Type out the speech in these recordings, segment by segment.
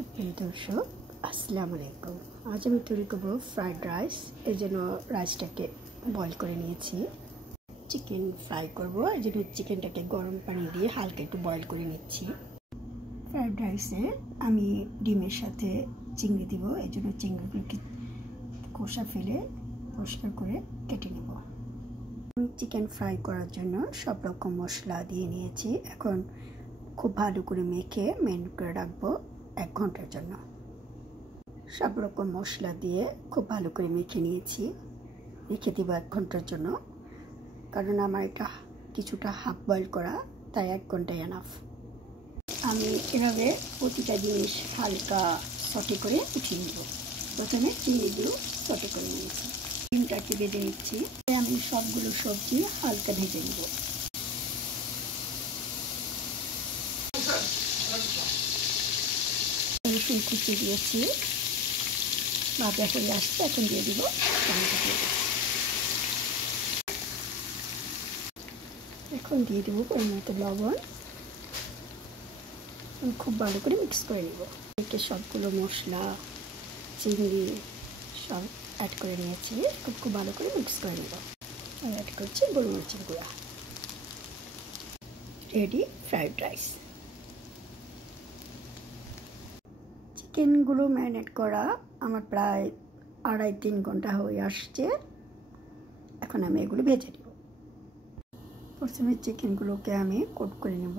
সুপ্রিয় দর্শক, আসসালামু আলাইকুম। আজ আমি তৈরি করব ফ্রাইড রাইস। এই জন্য রাইসটাকে বয়েল করে নিয়েছি। চিকেন ফ্রাই করব, এই জন্য চিকেনটাকে গরম পানি দিয়ে হালকা একটু বয়েল করে নিচ্ছি। ফ্রাইড রাইসে আমি ডিমের সাথে চিংড়ি দিব, এই জন্য চিংড়িগুলোকে খোসা ফেলে পরিষ্কার করে কেটে নেব। আমি চিকেন ফ্রাই করার জন্য সব রকম মশলা দিয়ে নিয়েছি। এখন খুব ভালো করে মেখে ম্যারিনেট করে রাখবো 1 ঘন্টার জন্য। সব রকম মশলা দিয়ে খুব ভালো করে মেখে নিয়েছি, রেখে দিব 1 ঘন্টার জন্য। কারণ আমার এটা কিছুটা হাফ বয়েল করা, তাই 1 ঘন্টাই এনাফ। আমি এভাবে প্রতিটা জিনিস হালকা সটে করে উঠিয়ে নেব। প্রথমে চিংড়িগুলো সটে করে নিয়েছি, ডিমটাকে ভেজে নিচ্ছি। আমি সবগুলো সবজি হালকা ভেজে নেব। রসুন কুচি দিয়েছি, ভাজা হয়ে আসছে। এখন দিয়ে দিব টমেটো দিয়ে দিব। এখন দিয়ে দেবো পরিমাণ লবণ। খুব ভালো করে মিক্স করে নেব। এতে সবগুলো মশলা চিংড়ি সব অ্যাড করে নিয়েছি। খুব ভালো করে মিক্স করে নেব। আর অ্যাড করছি গোলমরিচের গুঁড়া। Ready fried rice. চিকেনগুলো ম্যারিনেট করা আমার প্রায় 2.5-3 ঘন্টা হয়ে আসছে। এখন আমি এগুলো ভেজে নেব। প্রথমে চিকেনগুলোকে আমি কোট করে নেব।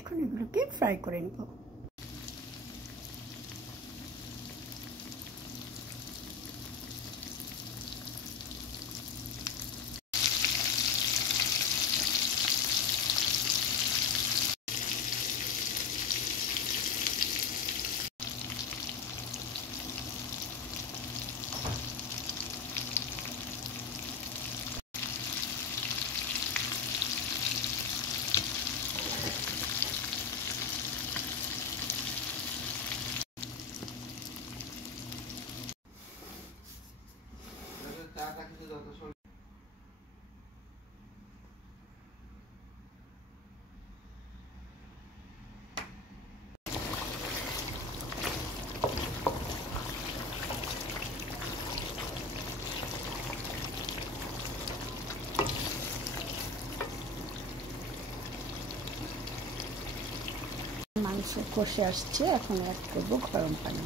এখন এগুলোকে ফ্রাই করে নেব। মাংস কষে আসছে, এখন অ্যাড করবো গরম পানি।